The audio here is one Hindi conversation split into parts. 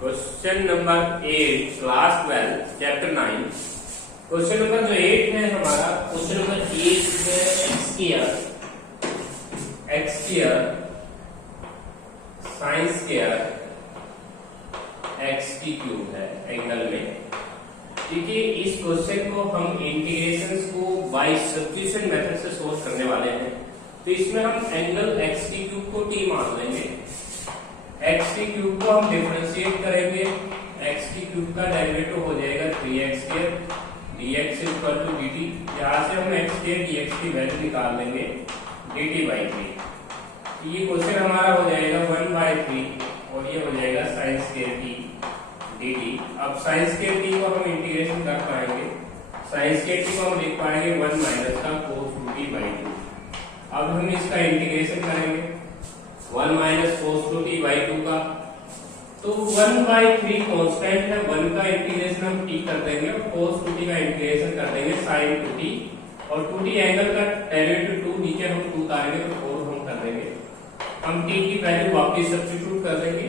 Question number 8 class 12 chapter 9। Question number जो 8 है हमारा, क्वेश्चन नंबर 8 है x square sine square x की क्यूब है एंगल में। ठीक है, इस क्वेश्चन को हम इंटीग्रेशंस को बाय सब्स्टिट्यूशन मेथड से सोल्व करने वाले हैं। तो इसमें हम एंगल एक्स की क्यूब को टी मान लेंगे। एक्स की क्यूब को हम डिफरेंशिएट करेंगे, एक्स की क्यूब का डेरिवेटिव हो जाएगा 3x square dx equal to dt। यहाँ से हम x स्क्वायर dx की वैल्यू निकाल लेंगे dt/3। ये क्वेश्चन हमारा हो जाएगा 1/3 और ये हो जाएगा साइन स्क्वायर t dt। अब साइन स्क्वायर t को हम इंटीग्रेशन कर पाएंगे, साइन स्क्वायर t को हम लिख पाएंगे 1 माइनस का cos 2t/2। अब हम इसका इंटीग्रेशन करेंगे 1 माइनस cos 2t/2 का, तो 1/3 कांस्टेंट है, 1 का इंटीग्रेशन हम t कर देंगे और cos 2t का इंटीग्रेशन कर देंगे sin 2t, और 2t एंगल का डेरिवेटिव 2 नीचे हम 2 उतारेंगे तो 4 हम कर देंगे। हम t की वैल्यू वापस सब्स्टिट्यूट कर देंगे,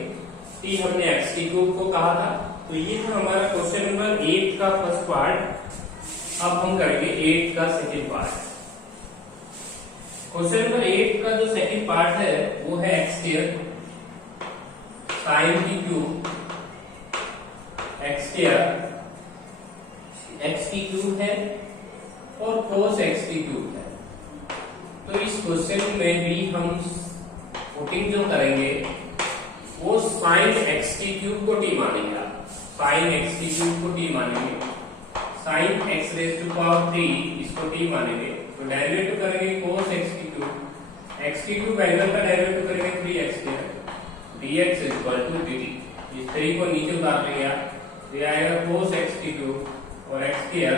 t हमने x की क्यूब को कहा था। तो ये था हमारा क्वेश्चन नंबर 8 का फर्स्ट पार्ट। अब हम करेंगे 8 का सेकंड पार्ट। क्वेश्चन नंबर 8 का जो सेकंड पार्ट है वो है एक्स स्क्वायर साइन की क्यूब एक्स स्क्वायर एक्स की क्यूब है और cos x की क्यूब है। तो इस क्वेश्चन में भी हम पुटिंग जो करेंगे वो साइन x की क्यूब को t मानेंगे। साइन x की क्यूब को t मानेंगे, sine x raise to power 3 इसको t मानेंगे। तो डेरिवेटिव करेंगे cos x की क्यूब एंगल का डेरिवेटिव करेंगे 3x square dx equal to dt। इस 3 को नीचे उतार लेंगे आप, ये आएगा cos x की क्यूब और x square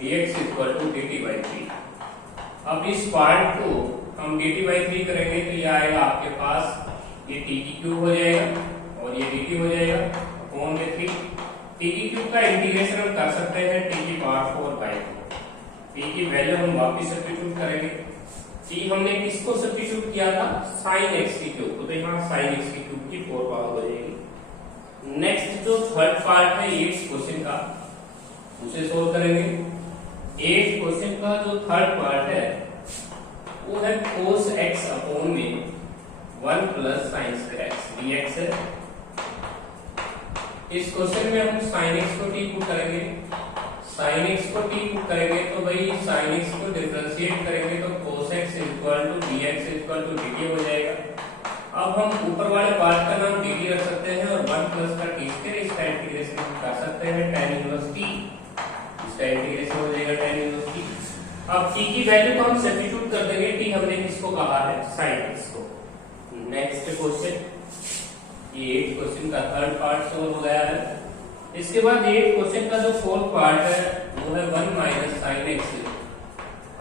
dx equal to dt/3। अब इस पार्ट को हम dt/3 करेंगे तो ये आएगा आपके पास, ये t की क्यूब हो जाएगा और ये dt हो जाएगा अपॉन में 3। t की क्यूब का इंटीग्रेशन हम कर सकते हैं t की पावर 4/4। t की वैल्यू हम वापस सब्स्टिट्यूट करेंगे। t हमने किसको सब्स्टिट्यूट किया था, sin x की क्यूब को, तो यहाँ sin x की क्यूब की 4 पावर हो जाएगी। नेक्स्ट जो थर्ड पार्ट है 8 क्वेश्चन का, उसे सोल्व करेंगे। 8 क्वेश्चन का जो थर्ड पार्ट है वो है cos x अपॉन में 1 plus sin square x dx है। इस क्वेश्चन में हम sin x को t पुट करेंगे, sin x को t पुट करेंगे तो भाई sin x को डिफरेंशिएट करेंगे तो cos x equal to dx equal to dt हो जाएगा। अब हम ऊपर वाले पार्ट का नाम dt रख सकते हैं और 1 प्लस का t स्क्वायर, इसका इंटीग्रेशन हम कर सकते हैं tan इनवर्स t, इसका इंटीग्रेशन हो जाएगा tan इनवर्स t। अब t की वैल्यू को हम सब्स्टिट्यूट कर देंगे, t हमने किसको कहा है, sin x को। नेक्स्ट क्वेश्चन, ये 8 क्वेश्चन का थर्ड पार्ट सोल्व हो गया है। इसके बाद 8 क्वेश्चन का जो फोर्थ पार्ट है वो है 1 माइनस साइन एक्स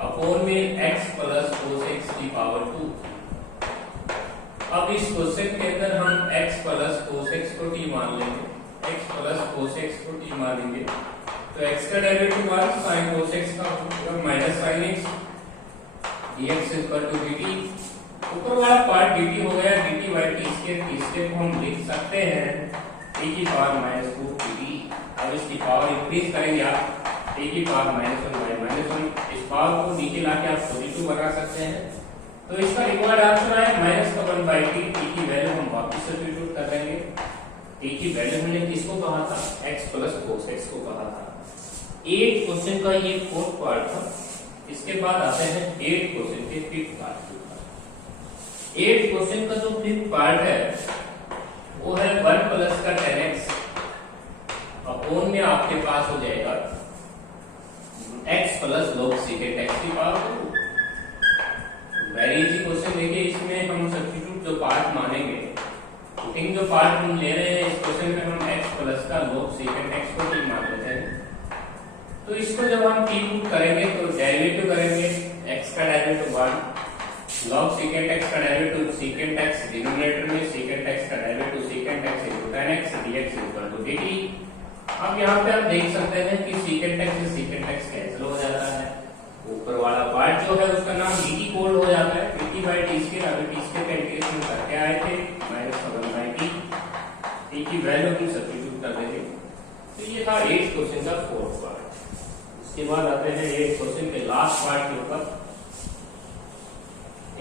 अपॉन में x प्लस cos x की पावर 2। अब इस क्वेश्चन के अंदर हम x प्लस cos x को t मान लेंगे, x प्लस cos x को t मानेंगे तो x का डेरिवेटिव 1 sin cos x का होगा minus sin x dx equal to dt। ऊपर वाला पार्ट dt हो गया, dt/t स्क्वायर को हम लिख सकते हैं t की पावर माइनस 2dt। अब इसकी पावर इंक्रीज करेंगे आप, t की पावर -1/-1। इस पावर को नीचे लाके आप पॉजिटिव बना सकते हैं। तो इसका रिक्वायर्ड आंसर आया -1/t। t की वैल्यू हम वापस सब्स्टिट्यूट कर देंगे। t की वैल्यू हमने किसको कहा था, x प्लस cos x को कहा था। 8 क्वेश्चन का ये फोर्थ पार्ट था। इसके बाद आते हैं 8 क्वेश्चन के फिफ्थ पार्ट के ऊपर। 8 क्वेश्चन का जो फिफ्थ पार्ट है वो है 1 प्लस का tan x अपॉन में आपके पास हो जाएगा x plus log secant x की पावर 2। Very easy question. देखिए इसमें हम सब्स्टिट्यूट जो पार्ट मानेंगे, पुटिंग जो पार्ट हम ले रहे हैं इस क्वेश्चन में हम x प्लस का log secant x को t मान लेते हैं। तो इसको जब हम t पुट करेंगे तो डेरिवेटिव करेंगे, x का डेरिवेटिव 1 log secant x का डेरिवेटिव secant x डिनोमिनेटर में, secant x का derivative secant x into tan x dx equal to dt। अब यहाँ पे आप देख सकते हैं कि secant x से secant x कैंसिल हो जाता है। ऊपर वाला पार्ट जो है उसका नाम dt कोड हो जाता है, dt/t स्क्वायर। अभी t स्क्वायर का इंटीग्रेशन करके आए थे -1/t। t की की वैल्यू हम सब्स्टिट्यूट कर देंगे। तो ये था 8th क्वेश्चन का 4th पार्ट। इसके बाद आते हैं 8th क्वेश्चन के लास्ट पार्ट के ऊपर।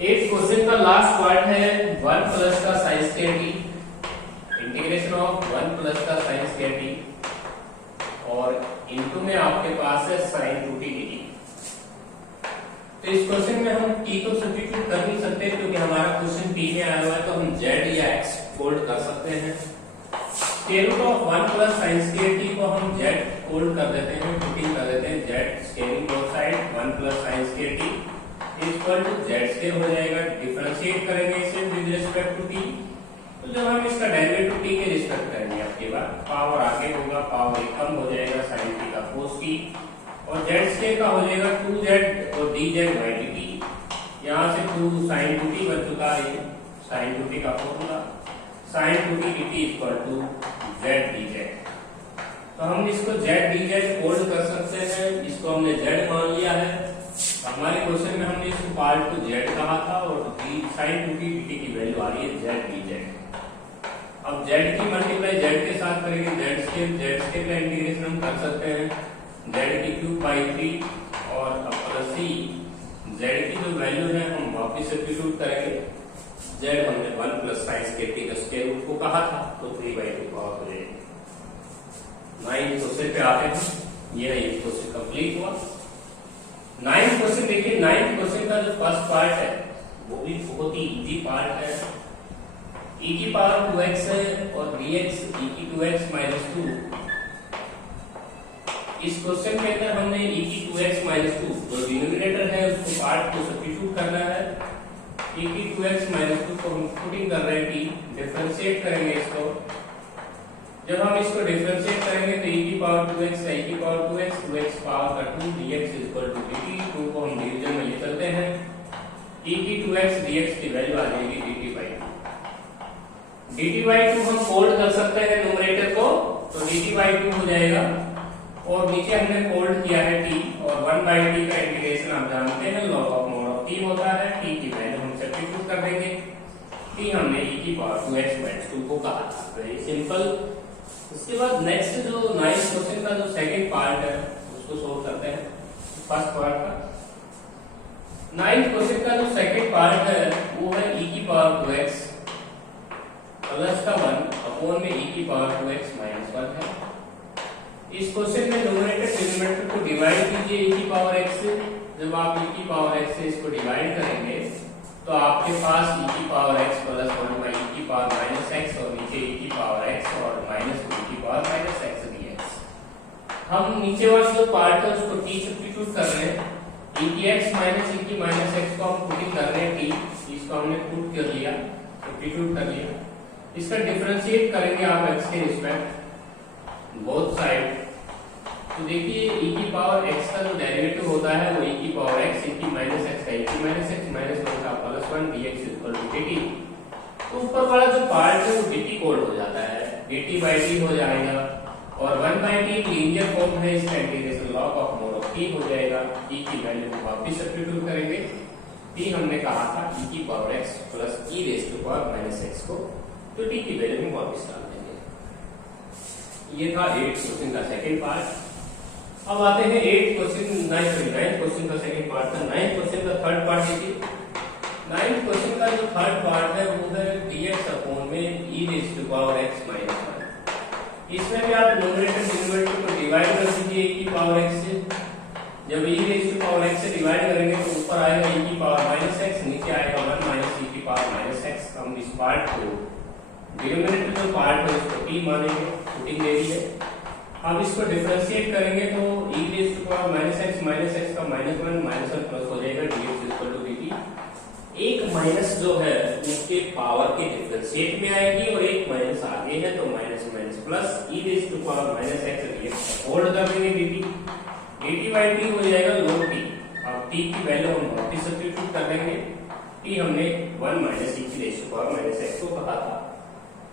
8th क्वेश्चन का लास्ट पार्ट है 1 प्लस का sine square T, integration of 1 plus का साइन स्क्वायर टी और इनटू में आपके पास है साइन 2t dt। तो इस क्वेश्चन में हम t को सब्स्टिट्यूट कर नहीं सकते क्योंकि हमारा क्वेश्चन t में आया हुआ है, तो हम z या x फोल्ड कर सकते हैं। Square root of 1 plus sine square t को हम z फोल्ड कर देते हैं, पुटिंग कर देते हैं z squaring both side 1 plus sine square t equal to z square हो जाएगा। डिफरेंशिएट करेंगे इसे विद रिस्पेक्ट टू t, तो जब हम इसका डेरिवेटिव t के रिस्पेक्ट करेंगे आपके बाद पावर आगे होगा, पावर कम हो जाएगा sin t का cos t और z स्क्वायर का हो जाएगा 2z और dz बाई dt। यहाँ से 2 sin 2t बन चुका है, sin 2t का formula sin 2t dt equal to z dz। तो हम इसको z dz फोल्ड कर सकते हैं, इसको हमने z मान लिया है। हमारे क्वेश्चन में हमने इस पार्ट को z कहा था और sin 2t dt की वैल्यू आ रही है z dz। अब z की मल्टीप्लाई z के साथ करेंगे, z स्क्वायर का इंटीग्रेशन हम कर सकते हैं z की क्यूब बाई 3 और अब प्लस c z की जो वैल्यू है हम वापस सब्स्टिट्यूट करेंगे। z हमने 1 प्लस साइन स्क्वायर t का स्क्वायर रूट को कहा था, तो 3/2 पावर हो जाएगी। 9th क्वेश्चन पे आते हैं। ये है क्वेश्चन कंप्लीट हुआ। 9th क्वेश्चन देखिए, 9th क्वेश्चन का जो फर्स्ट पार्ट है वो भी बहुत ही इजी पार्ट है। e की पावर 2x है और dx e की 2x माइनस 2। इस क्वेश्चन के अंदर हमने e की 2x माइनस 2 जो डिनोमिनेटर है उसको पार्ट को सब्स्टिट्यूट करना है। e की 2x माइनस 2 को हम पुटिंग कर रहे हैं t, डिफरेंशिएट करेंगे इसको। जब हम इसको डिफरेंशिएट करेंगे तो e की पावर 2x है, e की पावर 2x 2x पावर का 2 dx इक्वल टू dt। 2 को हम डिवीजन में ले चलते हैं, e की 2x dx की वैल्यू आ जाएगी dt बाई 2। dt बाई 2 हम फोल्ड कर सकते हैं न्यूमरेटर को, तो dt बाई 2 हो जाएगा और नीचे हमने फोल्ड किया है t और 1 बाई t का इंटीग्रेशन आप जानते हैं log of mode of t होता है। t की वैल्यू हम सब्स्टिट्यूट कर देंगे, t हमने e की पावर 2x माइनस 2 को कहा था, वेरी सिंपल। उसके बाद नेक्स्ट जो 9th क्वेश्चन का जो सेकंड पार्ट है उसको सोल्व करते हैं। फर्स्ट पार्ट का 9th क्वेश्चन का जो सेकंड पार्ट है वो है e की पावर 2x प्लस का 1 अपॉन में e की पावर 2x माइनस 1 है। इस क्वेश्चन में न्यूमरेटर डिनोमिनेटर को डिवाइड कीजिए e की पावर x से। जब आप e की पावर x से इसको डिवाइड करेंगे तो आपके पास e की power x plus 1 by e की पावर माइनस x और नीचे e की पावर x और माइनस e की पावर माइनस x dx। हम नीचे वाला जो पार्ट है उसको t सब्स्टिट्यूट कर रहे हैं, e की x माइनस e की माइनस x को हम पुटिंग कर रहे हैं t, इसको हमने पुट कर लिया, सब्स्टिट्यूट कर लिया। इसका डिफरेंशिएट करेंगे आप x के रिस्पेक्ट बोथ साइड। तो देखिए e की पावर x का जो डेरिवेटिव होता है वो e की पावर x e की माइनस x का e की माइनस x माइनस 1 का plus 1 dx equal to dt। तो ऊपर वाला जो पार्ट है वो dt कोड हो जाता है, dt बाई t हो जाएगा और 1 बाई t लीनियर फॉर्म है, इसका integration log of mode of t हो जाएगा। t की वैल्यू को वापस सब्स्टिट्यूट करेंगे, t हमने कहा था e की power x plus e raise to power minus x को, तो t की वैल्यू में वापस डाल देंगे। ये था 8th क्वेश्चन का सेकंड पार्ट। अब आते हैं 8th क्वेश्चन 9th क्वेश्चन का सेकंड पार्ट था। 9th क्वेश्चन का थर्ड पार्ट देखिए। 9th क्वेश्चन का जो थर्ड पार्ट है वो है dx अपॉन में e raise to power x minus 1। इसमें भी आप न्यूमरेटर डिनोमिनेटर को डिवाइड कर दीजिए e की पावर x से। जब e raise to power x से डिवाइड करेंगे तो ऊपर आएगा e की पावर माइनस x, नीचे आएगा 1 माइनस e की पावर माइनस x। हम इस पार्ट को डिनोमिनेटर जो पार्ट है उसको t मानेंगे, पुटिंग दे दी है। अब इसको डिफरेंशिएट करेंगे तो e raise to power minus x का माइनस 1 माइनस 1 प्लस हो जाएगा dx इक्वल टू dt। एक माइनस जो है उसके पावर के डिफरेंशिएट में आएगी और एक माइनस आगे है तो minus minus plus e raise to power minus x dx hold कर देंगे dt बाई t हो जाएगा log t। अब t की वैल्यू हम वापस सब्स्टिट्यूट कर देंगे, t हमने 1 माइनस e की raise to power minus x को कहा था।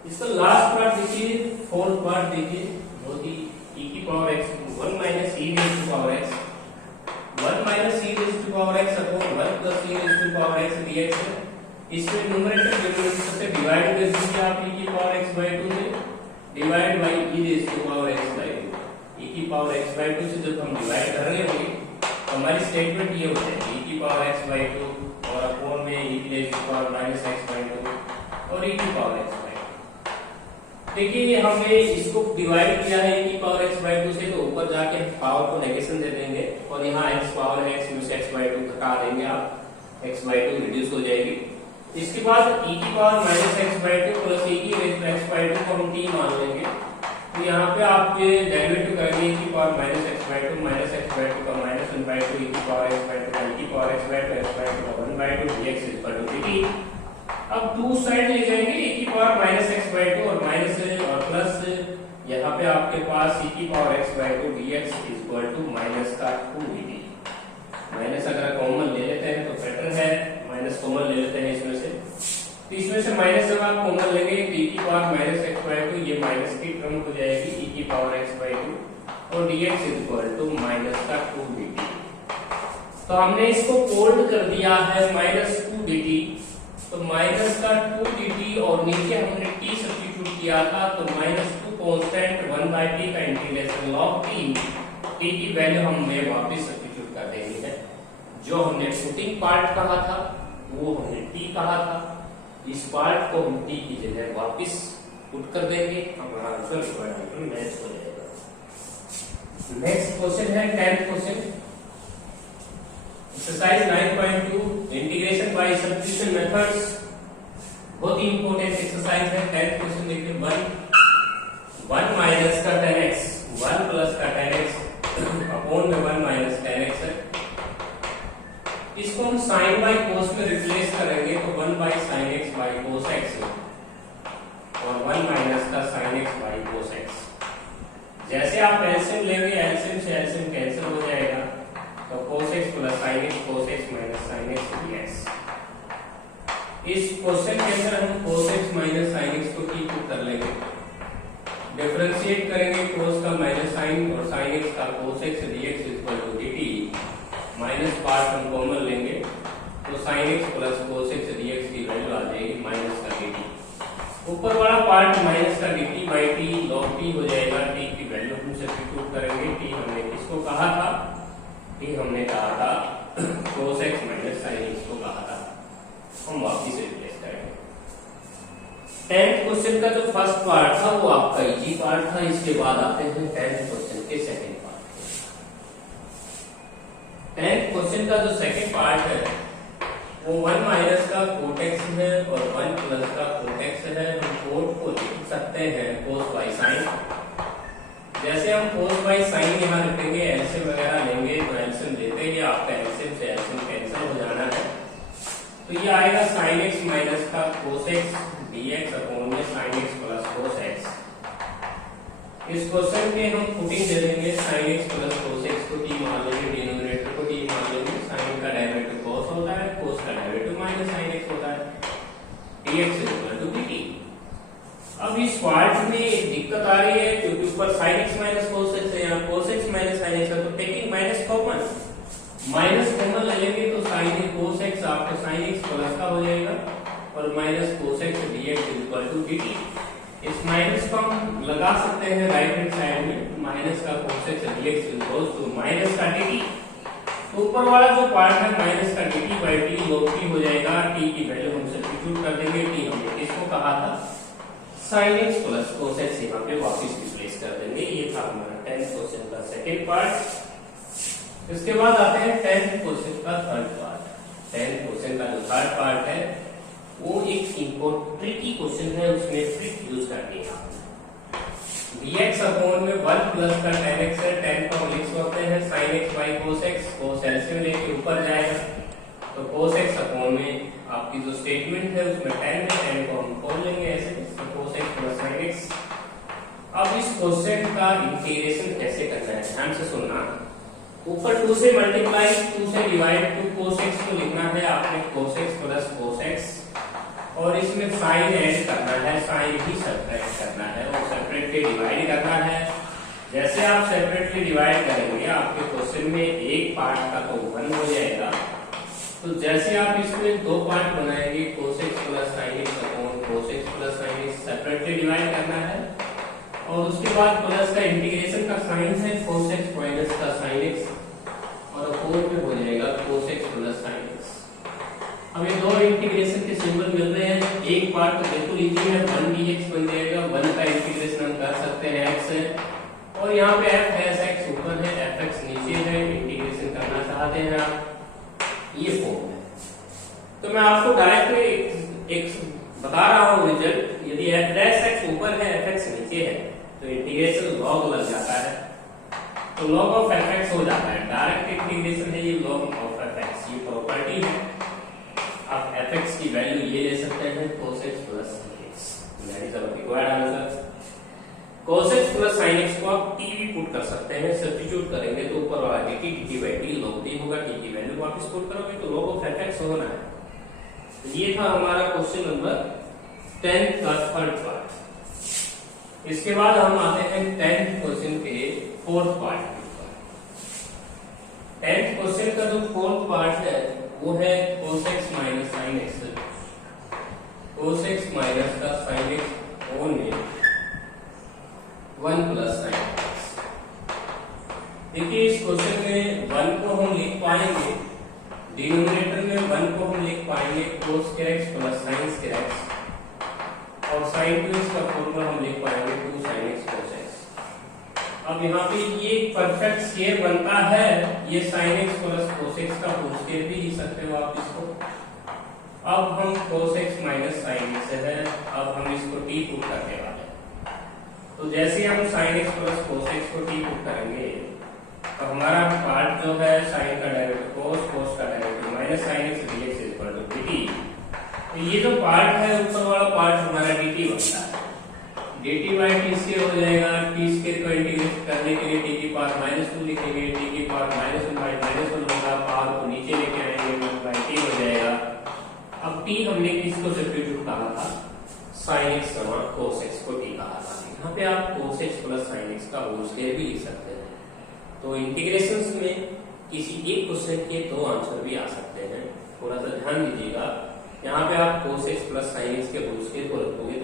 इसका लास्ट पार्ट देखिए, फोर्थ पार्ट देखिए, बहुत ही e की power x 1 minus e raise to power x 1 minus e raise to power x upon 1 plus e raise to power x dx है। इसमें न्यूमरेटर डिनोमिनेटर से डिवाइड कर दीजिए आप e की पावर x बाई 2 से। Divide by e raise to power x by 2। e की पावर x बाई 2 से जब हम डिवाइड कर रहे होंगे तो हमारी स्टेटमेंट ये हो जाएगी e की पावर x बाई 2 और अपॉन में e की raise to power minus x by 2 और e की पावर x बाई 2। देखिए हमने इसको डिवाइड किया है e की पावर x बाई 2 से, तो ऊपर जाके पावर को नेगेशन दे देंगे और यहाँ x पावर x में से x बाई 2 घटा देंगे, आप x बाई 2 रिड्यूस हो जाएगी। इसके बाद e की power minus x by 2 plus e की रेज़ टू x बाई 2 को हम t मान लेंगे। तो यहाँ पे आप ये डेरिवेटिव करेंगे e की power minus x by 2 minus x by 2 का माइनस 1 बाई 2 e की पावर x बाई 2 e की power x by 2 x by 2 का 1 by 2 dx equal to dt। अब टू साइड ले जाएंगे e की पावर माइनस x बाई 2 और माइनस और प्लस, यहाँ पे आपके पास e की power x by 2 dx equal to minus का 2 dt। माइनस अगर कॉमन ले लेते हैं तो बेटर है, माइनस कॉमन ले लेते हैं इसमें से। तो इसमें से माइनस जब आप कॉमन लेंगे तो e की पावर माइनस x बाई 2 ये माइनस की टर्म हो जाएगी e की पावर x बाई 2 और dx इक्वल टू माइनस का 2 dt। तो हमने इसको फोल्ड कर दिया है माइनस 2 dt, तो माइनस का 2 dt और नीचे हमने t सब्स्टिट्यूट किया था, तो माइनस 2 कांस्टेंट 1 बाई t का इंटीग्रेशन log t की वैल्यू हमने वापस सब्स्टिट्यूट कर देनी है। जो हमने पुटिंग पार्ट कहा था वो हमने t कहा था, इस पार्ट को हम t की जगह वापस पुट कर देंगे, हमारा आंसर मैच हो जाएगा। नेक्स्ट क्वेश्चन है 10th question, exercise 9.2 integration by substitution methods. बहुत ही इंपॉर्टेंट एक्सरसाइज है। 10th क्वेश्चन देखिए, 1 माइनस का 10x 1 प्लस का 10x अपॉन में 1 माइनस 10x है। इसको हम sin बाई cos में रिप्लेस करेंगे तो 1 by sin x by cos x और 1 माइनस का sin x by cos x। जैसे आप एलसीएम लेंगे, एलसीएम से एलसीएम कैंसिल हो जाएगा, तो cos x plus sin x cos x minus sin x dx। इस क्वेश्चन के अंदर हम cos x minus sin x को ठीक कर लेंगे, डिफरेंशिएट करेंगे cos का माइनस sin और sin x का cos x dx equal to dt। Minus part हम कॉमन लेंगे तो sin x plus cos x dx की वैल्यू आ जाएगी माइनस का dt। ऊपर वाला पार्ट माइनस का dt by t log t हो जाएगा, t की वैल्यू हम सब्स्टिट्यूट करेंगे। t हमने किसको कहा था, t हमने कहा था cos x minus sin x को कहा था, हम वापस रिप्लेस करेंगे। 10th क्वेश्चन का जो फर्स्ट पार्ट था वो आपका इजी पार्ट था। इसके बाद आते हैं 10th क्वेश्चन के सेकंड पार्ट। 10th क्वेश्चन का जो सेकंड पार्ट है वो 1 माइनस का cot x है और 1 प्लस का cot x है। हम cot को लिख सकते हैं cos बाई sin। जैसे हम cos बाई sin यहाँ लिखेंगे, एलसीएम वगैरह लेंगे तो एलसीएम लेते ही आपका एलसीएम से एलसीएम कैंसिल हो जाना है, तो ये आएगा sin x माइनस का cos x dx अपॉन में sin x plus cos x। इस क्वेश्चन में हम पुटिंग दे देंगे, sin x plus cos x को t मान लेंगे, डिनोमिनेटर को t मान लेंगे। sin का डेरिवेटिव cos होता है, cos का डेरिवेटिव माइनस sin x होता है, dx इक्वल टू dt। अब इस पार्ट में एक दिक्कत आ रही है क्योंकि ऊपर sin x minus cos x है, यहाँ cos x minus sin x है, तो taking minus common, minus common ले लेंगे तो sin cos x आपका sin x प्लस का हो जाएगा और minus cos x dx equal to dt। इस माइनस को हम लगा सकते हैं राइट हैंड साइड में, माइनस का cos x dx equals to minus का dt। तो ऊपर वाला जो पार्ट है माइनस का dt by t log t हो जाएगा, t की वैल्यू हम सब्स्टिट्यूट कर देंगे, t हमने किसको कहा था sin x plus cos x, यहाँ पे वापस रिप्लेस कर देंगे। ये था हमारा 10th क्वेश्चन का सेकंड पार्ट। इसके बाद आते हैं 10th क्वेश्चन का थर्ड पार्ट। 10th क्वेश्चन का जो थर्ड पार्ट है वो एक इम्पोर्टेंट ट्रिकी क्वेश्चन है, उसमें ट्रिक यूज करनी है। dx अपॉन में 1 प्लस का tan x है, tan को हम लिख सकते हैं sin x by cos x, cos LCM लेके ऊपर जाएगा तो cos x अपॉन में आपकी जो स्टेटमेंट है उसमें tan है, tan को हम खोल लेंगे ऐसे, तो cos x plus sin x। अब इस क्वेश्चन का इंटीग्रेशन कैसे करना है ध्यान से सुनना। ऊपर 2 से मल्टीप्लाई 2 से डिवाइड 2 cos x को लिखना है आपने cos x plus cos x और इसमें साइन ऐड करना है, साइन ही सब्ट्रैक्ट करना है और सेपरेटली डिवाइड करना है। जैसे आप सेपरेटली डिवाइड करेंगे आपके क्वेश्चन में एक पार्ट का तो 1 हो जाएगा, तो जैसे आप इसमें 2 पार्ट बनाएंगे cos x plus sin x upon cos x plus sin x, separately divide करना है और उसके बाद प्लस का इंटीग्रेशन का साइन है cos x माइनस का sin x और अपोज में हो जाएगा cos x plus sin x। अब ये दो इंटीग्रेशन के सिंबल मिल रहे हैं, एक पार्ट तो देखो लीजिए 1 dx बन जाएगा, 1 का इंटीग्रेशन हम कर सकते हैं x है और यहाँ पे f डैश x ऊपर है fx नीचे है, इंटीग्रेशन करना चाहते हैं आप, ये फॉर्म है। तो मैं आपको डायरेक्ट एक बता रहा हूँ रिजल्ट, यदि f डैश x ऊपर है fx नीचे है तो इंटीग्रेशन log लग जाता है, तो log ऑफ fx हो जाता है, डायरेक्ट इंटीग्रेशन है ये log ऑफ fx, ये प्रॉपर्टी है। आप fx की वैल्यू ये ले सकते हैं cos x plus sin x, that is our required answer. cos x plus sin x को आप t भी पुट कर सकते हैं, सब्स्टिट्यूट करेंगे तो ऊपर वाला dt dt by t log t होगा, t की वैल्यू वापस पुट करोगे तो log ऑफ fx होना है। ये था हमारा क्वेश्चन नंबर 10 का थर्ड पार्ट। इसके बाद हम आते हैं 10th क्वेश्चन के फोर्थ पार्ट के ऊपर। 10th क्वेश्चन का जो फोर्थ पार्ट है वो है cos x minus sin x, cos x minus का sin x होल में 1 plus sin x। देखिए इस क्वेश्चन में 1 को हम लिख पाएंगे, डिनोमिनेटर में 1 को हम लिख पाएंगे cos x plus sin x और sin 2x का फॉर्मूला हम लिख पाएंगे 2 sin x cos x। अब यहाँ पे ये परफेक्ट स्क्वायर बनता है, ये sin x plus cos x का होल स्क्वायर भी लिख सकते हो आप इसको। अब हम cos x minus sin x है, अब हम इसको t पुट करने वाले हैं। तो जैसे हम sin x plus cos x को t पुट करेंगे तो हमारा पार्ट जो है sin का डेरिवेटिव cos का derivative minus sin x dx equal to dt। तो ये जो पार्ट है ऊपर वाला पार्ट हमारा dt बनता है, dt बाई टी स्क्वायर हो जाएगा, टी स्क्वायर को इंटीग्रेट करने के लिए t की पावर -2 लिखेंगे, t की पावर -1 बाई -1 होगा, पावर को नीचे लेके आएंगे 1 बाई t हो जाएगा। अब t हमने किसको सब्स्टिट्यूट कहा था, sin x cos x को t कहा था, यहाँ पे आप cos x plus sin x का होल स्क्वायर भी लिख सकते हैं। तो इंटीग्रेशंस में किसी एक क्वेश्चन के दो आंसर भी आ सकते हैं, थोड़ा सा ध्यान दीजिएगा। यहाँ पे आप cos x plus sin x के होल स्क्वायर को रखोगे